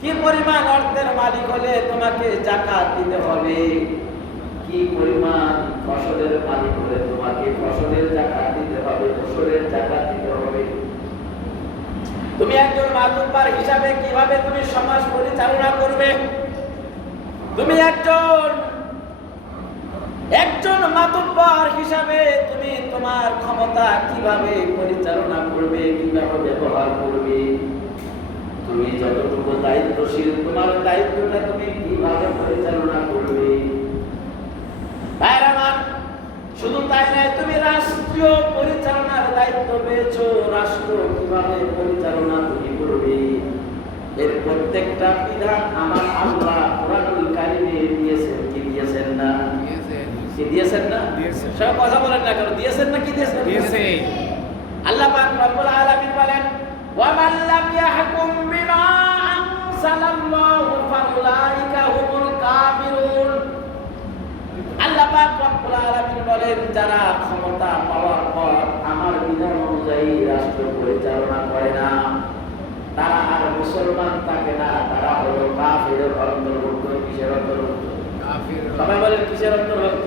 কি পরিমাণ অর্থের মালিক হলে তোমাকে জাকাত দিতে হবে? কি পরিমাণ ফসলের মালিক হলে তোমাকে ফসলের জাকাত দিতে হবে, ফসলের জাকাত দিতে হবে? তুমি একজন মাতুব্বার হিসাবে কীভাবে তুমি সমাজ পরিচালনা করবে? তুমি একজন একজন মাতুব্বার হিসাবে তুমি তোমার ক্ষমতা কীভাবে পরিচালনা করবে, কীভাবে ব্যবহার করবে? তুমি যতটুকু দায়িত্বশীল তোমার দায়িত্বটা তুমি কীভাবে পরিচালনা করবে? শুধু তাই নয় তুমি রাষ্ট্রীয় পরিচালনার দায়িত্ব পেয়েছ। রাষ্ট্র কীভাবে পরিচালনা তুমি করবে? এর প্রত্যেকটা বিধান আমার আল্লাহ কোরআনুল কারিমে দিয়েছেন কি দিয়েছেন না? কি দিয়েছেন না। সব কথা বলেন না কেন? দিয়েছেন না কি দিয়েছেন? দিয়েছে আল্লাহ পাক রব্বুল আলামিন বলেন ওয়া মান লাম ইয়াহকুম বিমা ফাউলাইকা হুমুল কাফিরুন। আল্লাহ পাক রব্বুল আলামিন বলেন যারা ক্ষমতা পাওয়ার পর আমার বিধান অনুযায়ী রাষ্ট্র পরিচালনা করে না তারা আর মুসলমান থাকে না তারা হলো কাফিরের অন্তর্ভুক্ত কিসের অন্তর্ভুক্ত? সবাই বলেন কিসের অন্তর্ভুক্ত?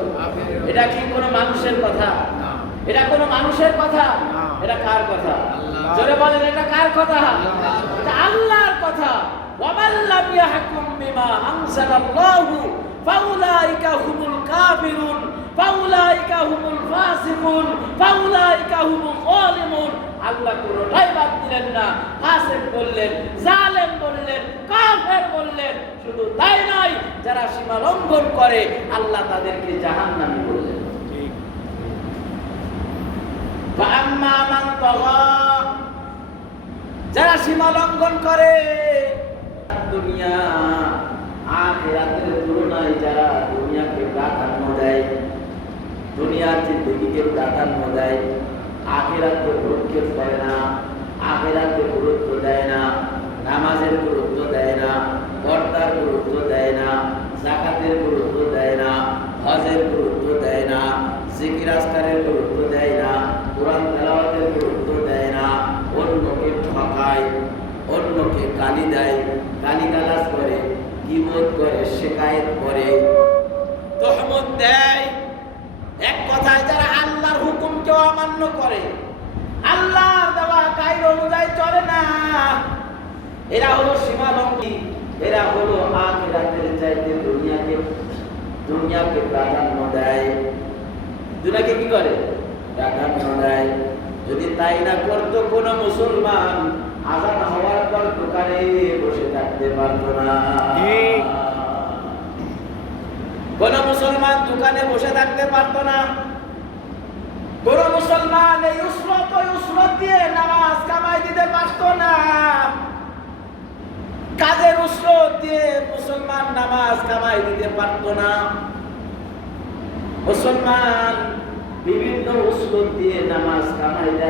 এটা কি কোনো মানুষের কথা? এটা কোনো মানুষের কথা? এটা কার কথা। জোরে বলেন এটা কার কথা? কথা। এটা আল্লাহর কথা। ওয়ামান লাম ইয়াহকুম বিমা আনসালাল্লাহু ফাউলাইকা হুমুল কাফিরুন ফাউলাইকা হুমুল ফাসিকুন ফাউলাইকা হুমুল যালিমুন আল্লাহ কোনটাই বাদ দিলেন না ফাসিক বললেন জালেম বললেন কাফের বললেন শুধু তাই নয় যারা সীমা লঙ্ঘন করে আল্লাহ তাদেরকে জাহান্নামী বললেন ঠিক فأما من طغى যারা সীমা লঙ্ঘন করে দুনিয়া, আখিরাতের তুলনায় যারা দুনিয়াকে প্রাধান্য দেয়, দুনিয়ার জিন্দগিকে প্রাধান্য দেয়, আখিরাতকে ভ্রক্ষেপ করে না, আখিরাতকে গুরুত্ব দেয় না, নামাজের গুরুত্ব দেয় না, পর্দার গুরুত্ব দেয় না, জাকাতের গুরুত্ব দেয় না, হজের গুরুত্ব দেয় না, জিকির আজকারের গুরুত্ব দেয় না, কোরআন তেলাওয়াতের গুরুত্ব দেয় না, অন্যকে ঠকায়। অন্যকে গালি দেয় গালি গালাজ করে, গিবত করে, শেকায়েত করে। তহমত দেয়। এক কথায় যারা আল্লাহর হুকুমকে অমান্য করে আল্লাহ দেওয়া কায়দ অনুযায়ী চলে না। এরা হলো সীমালঙ্ঘী, এরা হলো আখিরাতের চাইতে দুনিয়াকে দুনিয়াকে প্রাধান্য দেয়। দুনিয়াকে কি করে? প্রাধান্য দেয়। যদি তাই না করতো কোন মুসলমান আজান হওয়ার পর দোকানে বসে থাকতে পারতো না। কোন মুসলমান দোকানে বসে থাকতে পারতো না। কোন মুসলমান এই উসরত ওই উসরত দিয়ে নামাজ কামাই দিতে পারতো না। কাজের উসরত দিয়ে মুসলমান নামাজ কামাই দিতে পারতো না। মুসলমান বিভিন্ন উসরত দিয়ে নামাজ কামাই দেয়।